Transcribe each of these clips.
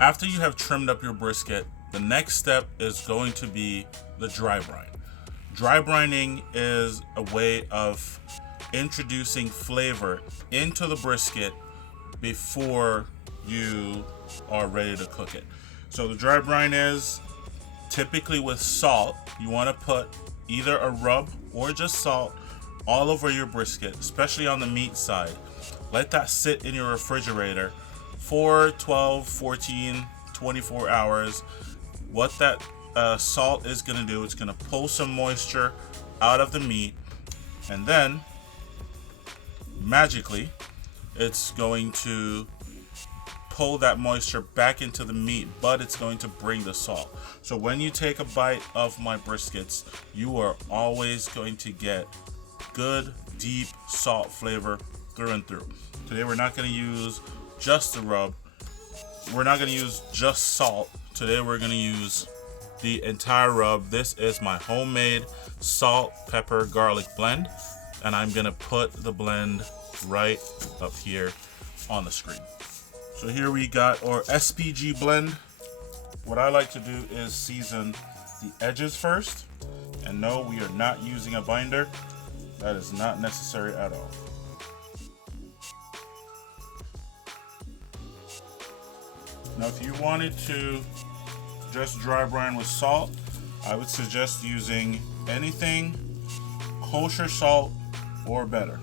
After you have trimmed up your brisket, the next step is going to be the dry brine. Dry brining is a way of introducing flavor into the brisket before you are ready to cook it. So the dry brine is typically with salt. You want to put either a rub or just salt all over your brisket, especially on the meat side. Let that sit in your refrigerator for 12, 14, 24 hours. What that salt is going to do, it's going to pull some moisture out of the meat, and then magically it's going to pull that moisture back into the meat, but it's going to bring the salt. So when you take a bite of my briskets, you are always going to get good, deep salt flavor through and through. Today we're not going to use just the rub. We're not going to use just salt. Today we're going to use the entire rub. This is my homemade salt, pepper, garlic blend, and I'm going to put the blend right up here on the screen. So here we got our SPG blend. What I like to do is season the edges first. And no, we are not using a binder. That is not necessary at all. Now if you wanted to just dry brine with salt, I would suggest using anything kosher salt or better.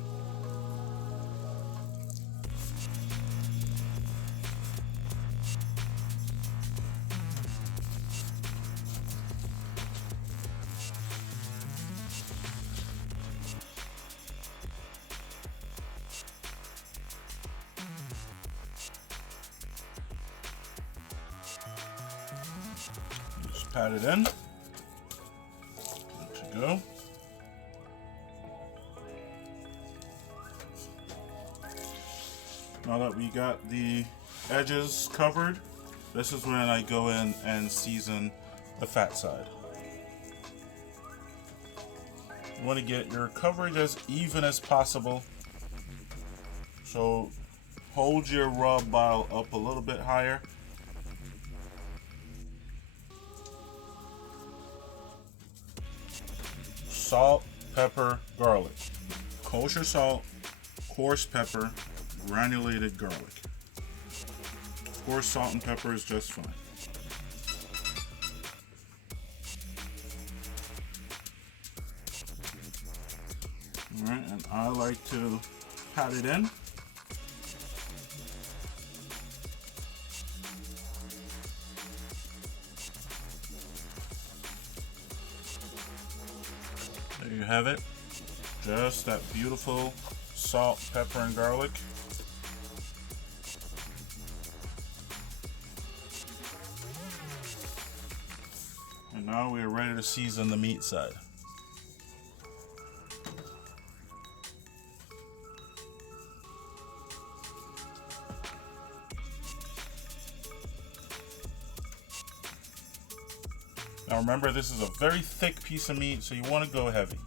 Just pat it in. Good to go. Now that we got the edges covered, this is when I go in and season the fat side. You want to get your coverage as even as possible. So hold your rub bottle up a little bit higher. Salt, pepper, garlic. Kosher salt, coarse pepper, granulated garlic. Of course, salt and pepper is just fine. Alright, and I like to pat it in. There you have it. Just that beautiful salt, pepper, and garlic. And now we are ready to season the meat side. Now remember, this is a very thick piece of meat, so you want to go heavy.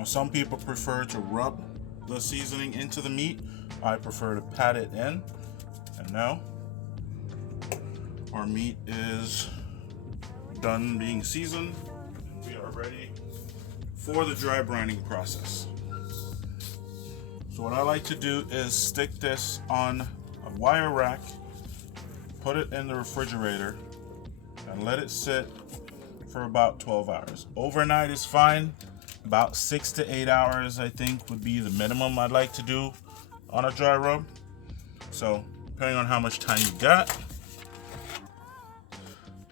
Now, some people prefer to rub the seasoning into the meat. I prefer to pat it in. And now our meat is done being seasoned. We are ready for the dry brining process. So what I like to do is stick this on a wire rack, put it in the refrigerator, and let it sit for about 12 hours. Overnight is fine. About 6 to 8 hours, I think, would be the minimum I'd like to do on a dry rub. So, depending on how much time you got.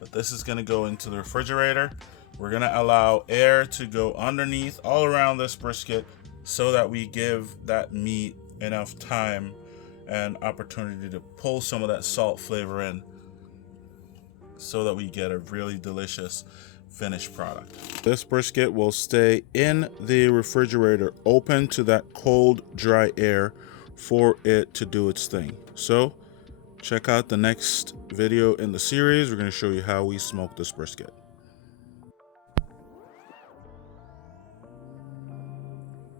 But this is gonna go into the refrigerator. We're gonna allow air to go underneath all around this brisket so that we give that meat enough time and opportunity to pull some of that salt flavor in so that we get a really delicious finished product. This brisket will stay in the refrigerator open to that cold, dry air for it to do its thing. So check out the next video in the series. We're going to show you how we smoke this brisket.